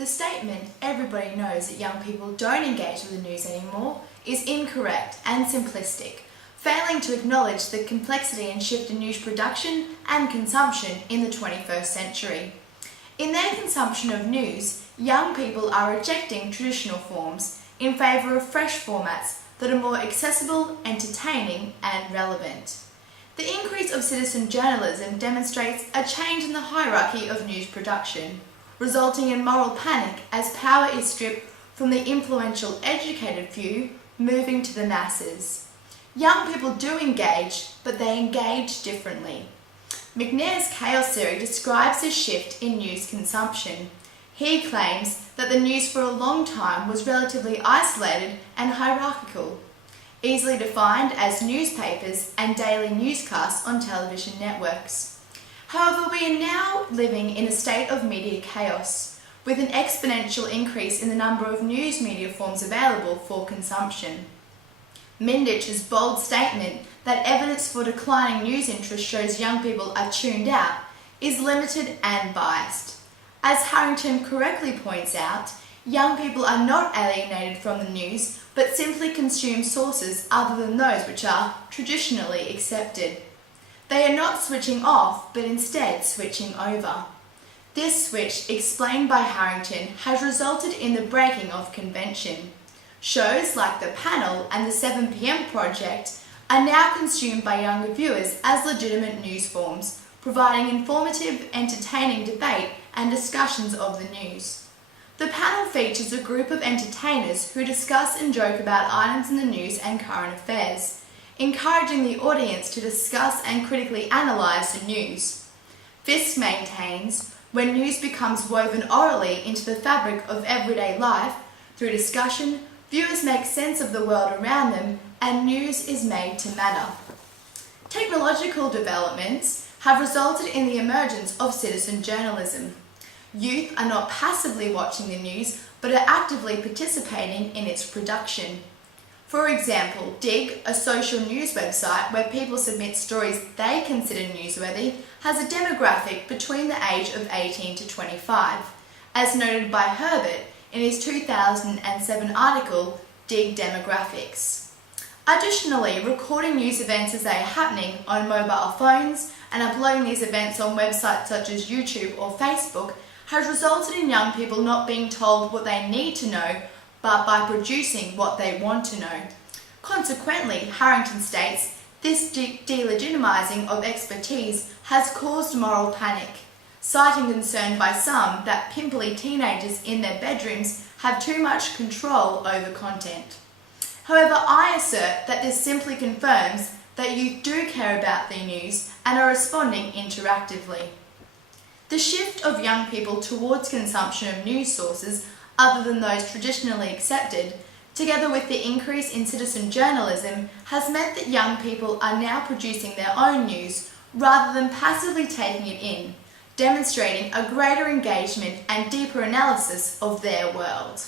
The statement, "everybody knows that young people don't engage with the news anymore," is incorrect and simplistic, failing to acknowledge the complexity and shift in news production and consumption in the 21st century. In their consumption of news, young people are rejecting traditional forms in favour of fresh formats that are more accessible, entertaining and relevant. The increase of citizen journalism demonstrates a change in the hierarchy of news production, resulting in moral panic as power is stripped from the influential, educated few, moving to the masses. Young people do engage, but they engage differently. McNair's chaos theory describes this shift in news consumption. He claims that the news for a long time was relatively isolated and hierarchical, easily defined as newspapers and daily newscasts on television networks. However, we are now living in a state of media chaos, with an exponential increase in the number of news media forms available for consumption. Mindich's bold statement that evidence for declining news interest shows young people are tuned out is limited and biased. As Harrington correctly points out, young people are not alienated from the news, but simply consume sources other than those which are traditionally accepted. They are not switching off, but instead switching over. This switch, explained by Harrington, has resulted in the breaking of convention. Shows like The Panel and the 7 p.m. Project are now consumed by younger viewers as legitimate news forms, providing informative, entertaining debate and discussions of the news. The Panel features a group of entertainers who discuss and joke about items in the news and current affairs, encouraging the audience to discuss and critically analyse the news. This maintains, when news becomes woven orally into the fabric of everyday life, through discussion, viewers make sense of the world around them and news is made to matter. Technological developments have resulted in the emergence of citizen journalism. Youth are not passively watching the news, but are actively participating in its production. For example, Dig, a social news website where people submit stories they consider newsworthy, has a demographic between the age of 18 to 25, as noted by Herbert in his 2007 article, Dig Demographics. Additionally, recording news events as they are happening on mobile phones and uploading these events on websites such as YouTube or Facebook has resulted in young people not being told what they need to know, but by producing what they want to know. Consequently, Harrington states, this delegitimizing of expertise has caused moral panic, citing concern by some that pimply teenagers in their bedrooms have too much control over content. However, I assert that this simply confirms that youth do care about the news and are responding interactively. The shift of young people towards consumption of news sources other than those traditionally accepted, together with the increase in citizen journalism, has meant that young people are now producing their own news rather than passively taking it in, demonstrating a greater engagement and deeper analysis of their world.